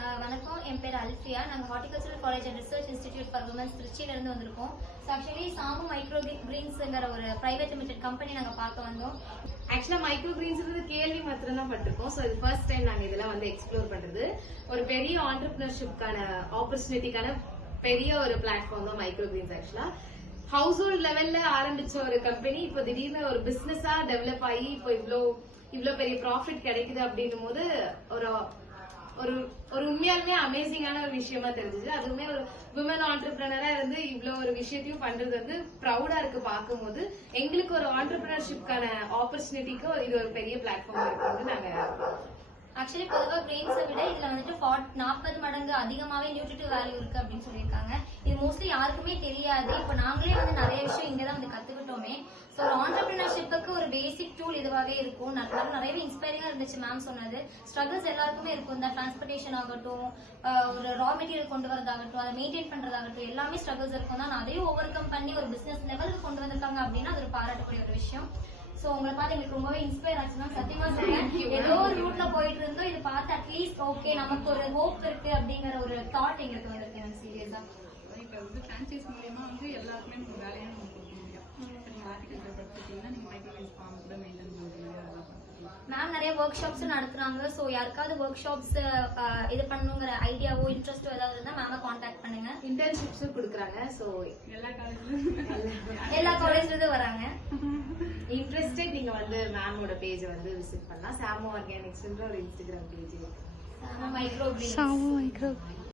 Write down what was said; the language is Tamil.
வணக்கம், என் பேர் அல்ஃபியா. நாங்கள் horticultural college and research institute for women's திருச்சியிலேருந்து வந்திருக்கோம். ஸோ ஆக்சுவலி சாமு மைக்ரோ கிரீன்ஸுங்கிற ஒரு பிரைவேட் லிமிடெட் கம்பெனி நாங்கள் பார்க்க வந்தோம். ஆக்சுவலா மைக்ரோ கிரீன்ஸ் கேள்வி மாத்திரம் தான் பட்டிருக்கோம். ஸோ இது ஃபர்ஸ்ட் டைம் நாங்கள் இதெல்லாம் வந்து எக்ஸ்ப்ளோர் பண்றது. ஒரு பெரிய ஆண்டர்பிரினர்ஷிப்கான ஆப்பர்ச்சுனிட்டிக்கான பெரிய ஒரு பிளாட்ஃபார்ம் தான் மைக்ரோ கிரீன்ஸ். ஆக்சுவலா ஹவுஸ் ஹோல்ட் லெவல்ல ஆரம்பிச்ச ஒரு கம்பெனி இப்போ திடீர்னு ஒரு பிசினஸா டெவலப் ஆகி இப்போ இவ்வளோ பெரிய ப்ராஃபிட் கிடைக்குது அப்படின்னும் போது ஒரு ஒரு ஒரு உண்மையாலுமே அமேசிங்கான ஒரு விஷயமா தெரிஞ்சது. அதுவுமே ஒரு விமன் ஆண்டர்பிரினரா இருந்து இவ்வளவு ஒரு விஷயத்தையும் பண்றது வந்து ப்ரௌடா இருக்கு பார்க்கும்போது. எங்களுக்கு ஒரு ஆண்டர்பிரினர்ஷிப்கான ஆப்பர்ச்சுனிட்டிக்கு இது ஒரு பெரிய பிளாட்ஃபார்மா இருக்குன்னு நாங்க ஆக்சுவலி பொதுவாக கிரெயின்ஸை விட இதுல வந்துட்டு 40 மடங்கு அதிகமாவே நியூட்ரிட்டிவ் வேல்யூ இருக்கு அப்படின்னு சொல்லியிருக்காங்க. இது மோஸ்ட்லி யாருக்குமே தெரியாது. இப்போ நாங்களே வந்து நிறைய விஷயம் இங்கதான் வந்து கத்துக்கிட்டோமே. ஸோ ஒரு ஆண்டர்பிரினர்ஷிப்புக்கு ஒரு பேசிக் டூல் இதுவாகவே இருக்கும். நிறையவே இன்ஸ்பைரிங்கா இருந்துச்சு மேம் சொன்னது. ஸ்ட்ரகிள்ஸ் எல்லாருக்குமே இருக்கும். இந்த டிரான்ஸ்போர்டேஷன் ஆகட்டும், ஒரு ரா மெட்டீரியல் கொண்டு வரதாகட்டும், அதை மெயின்டைன் பண்றதாகட்டும், எல்லாமே ஸ்ட்ரகிள்ஸ் இருக்கும் தான். அதையும் ஓவர் கம் பண்ணி ஒரு பிசினஸ் லெவலுக்கு கொண்டு வந்திருக்காங்க அப்படின்னா அது ஒரு பாராட்டக்கூடிய ஒரு விஷயம். சோ உங்களை பார்த்து எங்களுக்கு ரொம்பவே இன்ஸ்பயர் ஆச்சுன்னா சத்தியமா சொல்றேன். ஏதோ ஒரு ரூட்ல போயிட்டு இருந்தோம், இது பார்த்து அட்லீஸ்ட் ஓகே நமக்கு ஒரு ஹோப் இருக்கு அப்படிங்கிற ஒரு தாட் எங்களுக்கு வந்திருக்கு. எனக்கு சீரியஸா இப்ப வந்து பிரான்சைஸ் மூலமா வந்து எல்லாருக்குமே நம்ம வேலையை நம்ம கொடுக்க முடியும். நீங்க ஹார்டிகல்ச்சர் படிச்சிட்டீங்கன்னா நீங்க மைக்ரோவேவ் ஃபார்ம் கூட மெயின்டைன் பண்ணுவீங்க. அதெல்லாம் மேம் நிறைய ஒர்க் ஷாப்ஸ் நடத்துறாங்க. சோ யாருக்காவது ஒர்க் ஷாப்ஸ் இது பண்ணுங்கிற ஐடியாவோ இன்ட்ரெஸ்டோ ஏதாவது இருந்தா மேம கான்டாக்ட் பண்ணுங்க. இன்டர்ன்ஷிப்ஸும் கொடுக்குறாங்க. ஸோ எல்லா காலேஜ்ல இருந்து வராங்க. இன்ட்ரெஸ்டட் நீங்க வந்து மேமோட பேஜை வந்து விசிட் பண்ணலாம். சாமோ ஆர்கானிக்ஸ்ன்ற ஒரு இன்ஸ்டாகிராம் பேஜ் இருக்கு. மைக்ரோ